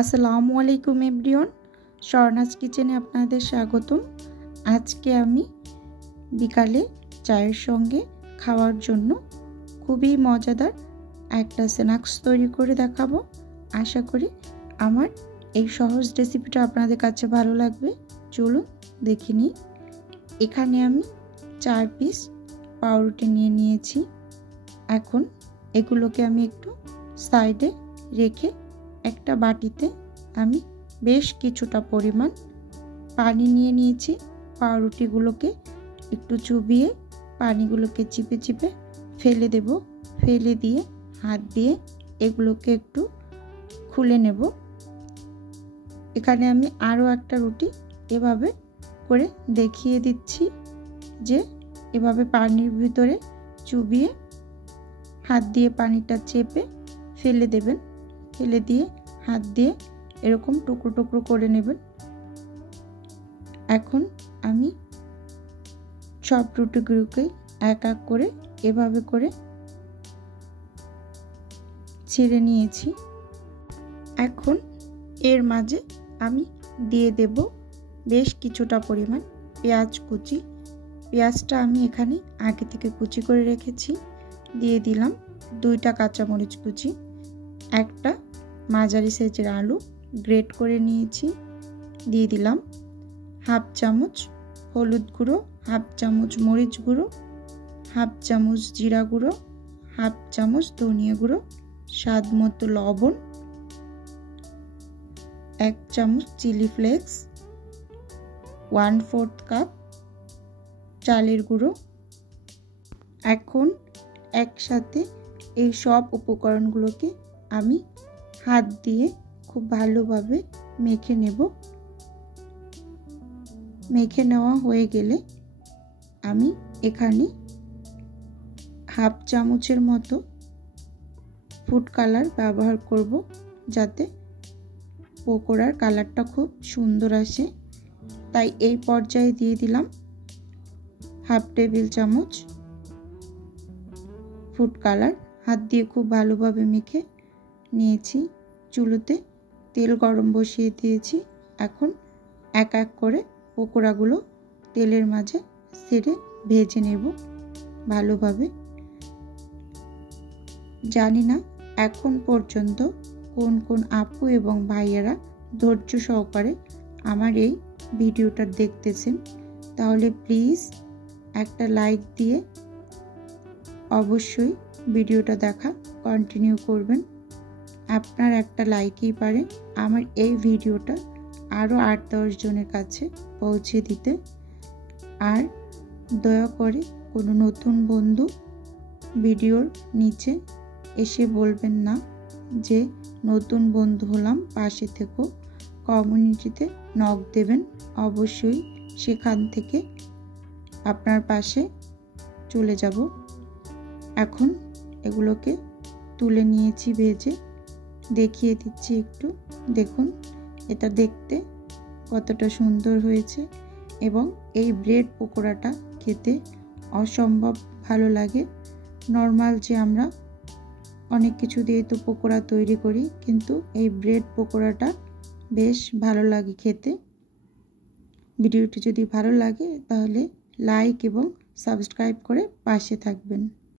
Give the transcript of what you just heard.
আসসালামু আলাইকুম এভরিওয়ান, স্বর্ণাস কিচেনে আপনাদের স্বাগতম। আজকে আমি বিকালে চায়ের সঙ্গে খাওয়ার জন্য খুবই মজাদার একটা স্ন্যাক্স তৈরি করে দেখাবো। আশা করি আমার এই সহজ রেসিপিটা আপনাদের কাছে ভালো লাগবে। চলুন দেখে নিই। এখানে আমি 4 পিস পাউরুটি নিয়ে নিয়েছি। এখন এগুলোকে আমি একটু সাইডে রেখে একটা বাটিতে আমি বেশ কিছুটা পরিমাণ পানি নিয়ে নিয়েছি। পাউরুটিগুলোকে একটু চুবিয়ে পানিগুলোকে চিপে চিপে ফেলে দেব। ফেলে দিয়ে হাত দিয়ে এগুলোকে একটু খুলে নেব। এখানে আমি আরও একটা রুটি এভাবে করে দেখিয়ে দিচ্ছি যে এভাবে পানির ভিতরে চুবিয়ে হাত দিয়ে পানিটা চেপে ফেলে দেবেন। ফেলে দিয়ে হাত দিয়ে এরকম টুকরো টুকরো করে নেবেন। এখন আমি সব রুটিগুলোকে এক এক করে এভাবে করে ছিঁড়ে নিয়েছি। এখন এর মাঝে আমি দিয়ে দেব বেশ কিছুটা পরিমাণ পেঁয়াজ কুচি। পেঁয়াজটা আমি এখানে আগে থেকে কুচি করে রেখেছি। দিয়ে দিলাম 2টা কাঁচামরিচ কুচি, একটা মাঝারি সাইজের আলু গ্রেট করে নিয়েছি। দিয়ে দিলাম হাফ চামচ হলুদ গুঁড়ো, হাফ চামচ মরিচ গুঁড়ো, হাফ চামচ জিরা গুঁড়ো, হাফ চামচ ধনিয়া গুঁড়ো, স্বাদ মতো লবণ, 1 চামচ চিলি ফ্লেক্স, 1/4 কাপ চালের গুঁড়ো। এখন একসাথে এই সব উপকরণগুলোকে আমি হাত দিয়ে খুব ভালোভাবে মেখে নেব। মেখে নেওয়া হয়ে গেলে আমি এখানে হাফ চামচের মতো ফুড কালার ব্যবহার করব, যাতে পকোড়ার কালারটা খুব সুন্দর আসে। তাই এই পর্যায়ে দিয়ে দিলাম হাফ টেবিল চামচ ফুড কালার। হাত দিয়ে খুব ভালোভাবে মেখে নিয়েছি। চুলোতে তেল গরম বসিয়ে দিয়েছি। এখন এক এক করে পকোড়াগুলো তেলের মাঝে ছেড়ে ভেজে নেব ভালোভাবে। জানি না এখন পর্যন্ত কোন কোন আপু এবং ভাইয়ারা ধৈর্য সহকারে আমার এই ভিডিওটা দেখতেছেন। তাহলে প্লিজ একটা লাইক দিয়ে অবশ্যই ভিডিওটা দেখা কন্টিনিউ করবেন। আপনার একটা লাইকই পারে আমার এই ভিডিওটা আরও 8-10 জনের কাছে পৌঁছে দিতে। আর দয়া করে কোনো নতুন বন্ধু ভিডিওর নিচে এসে বলবেন না যে নতুন বন্ধু হলাম, পাশে থেকো, কমিউনিটিতে নক দেবেন। অবশ্যই সেখান থেকে আপনার পাশে চলে যাব। এখন এগুলোকে তুলে নিয়েছি ভেজে, দেখিয়ে দিচ্ছি একটু। দেখুন এটা দেখতে কতটা সুন্দর হয়েছে এবং এই ব্রেড পকোড়াটা খেতে অসম্ভব ভালো লাগে। নর্মাল যে আমরা অনেক কিছু দিয়ে তো পকোড়া তৈরি করি, কিন্তু এই ব্রেড পকোড়াটা বেশ ভালো লাগে খেতে। ভিডিওটি যদি ভালো লাগে তাহলে লাইক এবং সাবস্ক্রাইব করে পাশে থাকবেন।